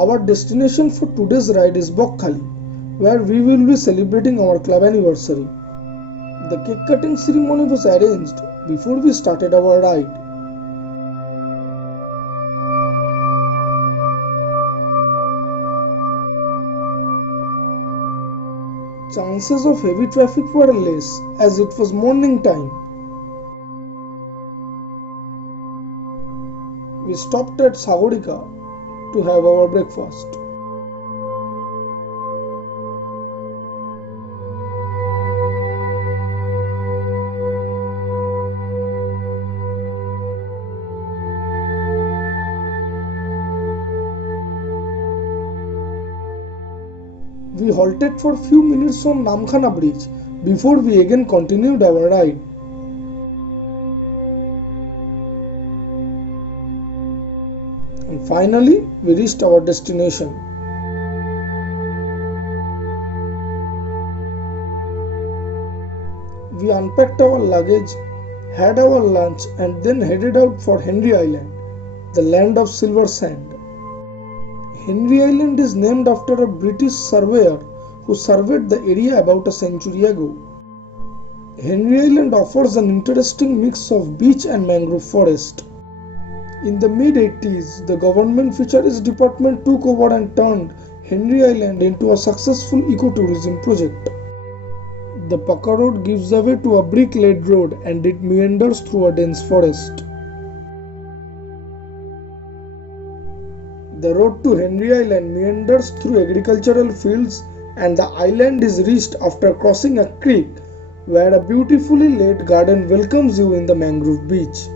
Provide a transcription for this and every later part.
Our destination for today's ride is Bakkhali, where we will be celebrating our club anniversary. The cake cutting ceremony was arranged before we started our ride. Chances of heavy traffic were less as it was morning time. We stopped at Sagodika to have our breakfast. We halted for few minutes on Namkhana bridge before we again continued our ride. And finally, we reached our destination. We unpacked our luggage, had our lunch, and then headed out for Henry Island, the land of silver sand. Henry Island is named after a British surveyor who surveyed the area about a century ago. Henry Island offers an interesting mix of beach and mangrove forest. In the mid-80s, the Government Fisheries Department took over and turned Henry Island into a successful ecotourism project. The pucca road gives way to a brick-laid road and it meanders through a dense forest. The road to Henry Island meanders through agricultural fields and the island is reached after crossing a creek where a beautifully laid garden welcomes you in the Mangrove Beach.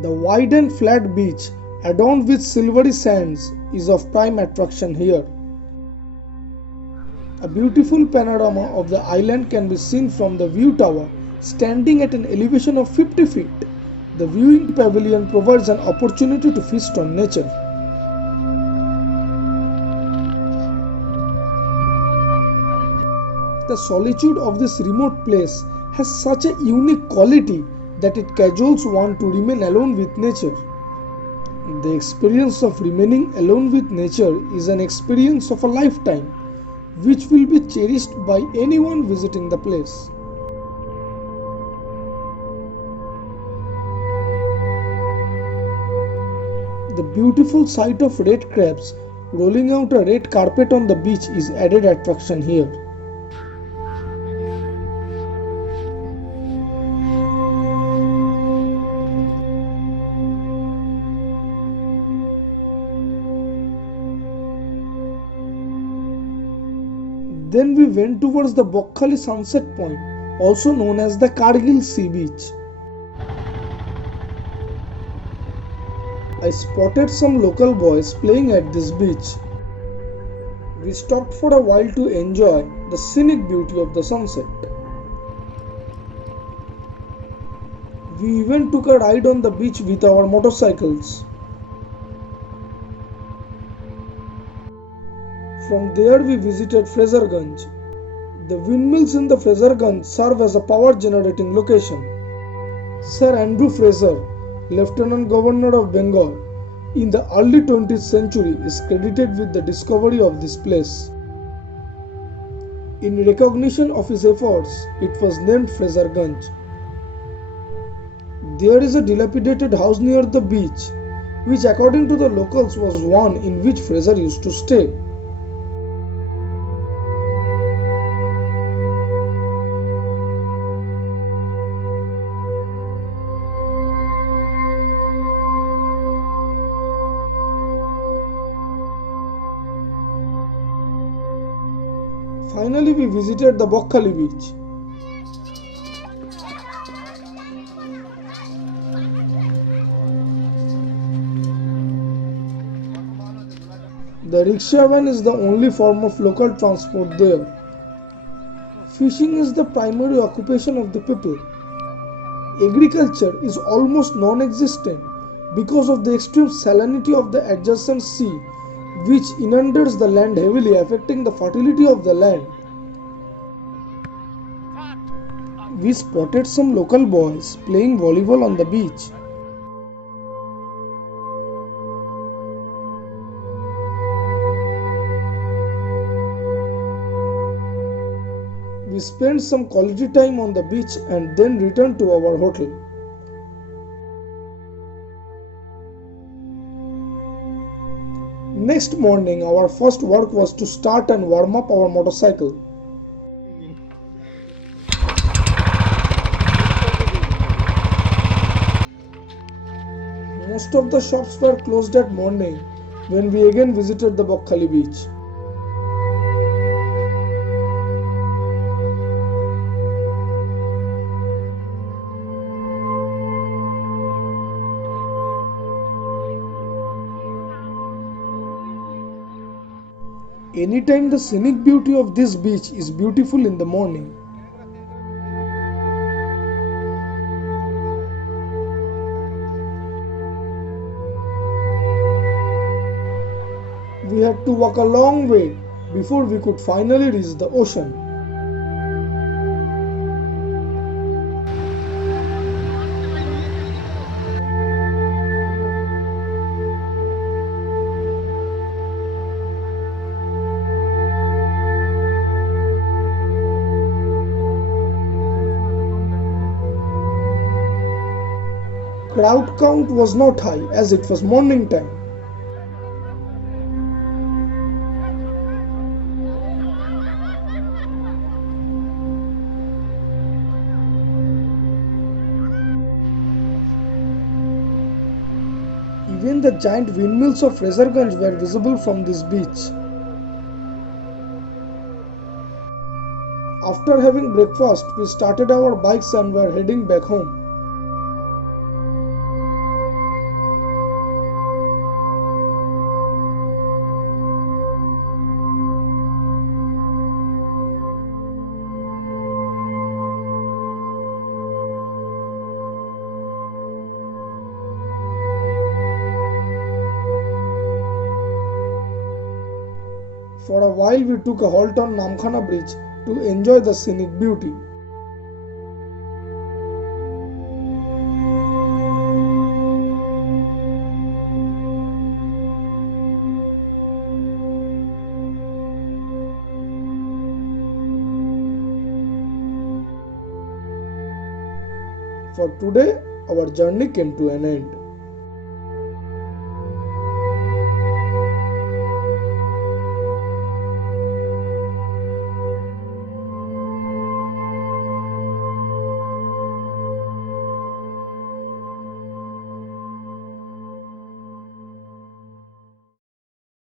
The wide and flat beach adorned with silvery sands is of prime attraction here. A beautiful panorama of the island can be seen from the view tower standing at an elevation of 50 feet. The viewing pavilion provides an opportunity to feast on nature. The solitude of this remote place has such a unique quality that it cajoles one to remain alone with nature. The experience of remaining alone with nature is an experience of a lifetime, which will be cherished by anyone visiting the place. The beautiful sight of red crabs rolling out a red carpet on the beach is added attraction here. Then we went towards the Boccale sunset point, also known as the Kargil sea beach. I spotted some local boys playing at this beach. We stopped for a while to enjoy the scenic beauty of the sunset. We even took a ride on the beach with our motorcycles. From there we visited Frasergunj. The windmills in the Frasergunj serve as a power generating location. Sir Andrew Fraser, Lieutenant Governor of Bengal, in the early 20th century is credited with the discovery of this place. In recognition of his efforts, it was named Frasergunj. There is a dilapidated house near the beach, which according to the locals was one in which Fraser used to stay. Finally, we visited the Bakkali beach. The rickshaw van is the only form of local transport there. Fishing is the primary occupation of the people. Agriculture is almost non-existent because of the extreme salinity of the adjacent sea, which inundates the land heavily, affecting the fertility of the land. We spotted some local boys playing volleyball on the beach. We spent some quality time on the beach and then returned to our hotel. Next morning, our first work was to start and warm up our motorcycle. Most of the shops were closed at morning when we again visited the Bakkali beach. Anytime the scenic beauty of this beach is beautiful in the morning. We had to walk a long way before we could finally reach the ocean. Crowd count was not high as it was morning time. Even the giant windmills of Frasergunj were visible from this beach. After having breakfast, we started our bikes and were heading back home. For a while, we took a halt on Namkhana Bridge to enjoy the scenic beauty. For today, our journey came to an end.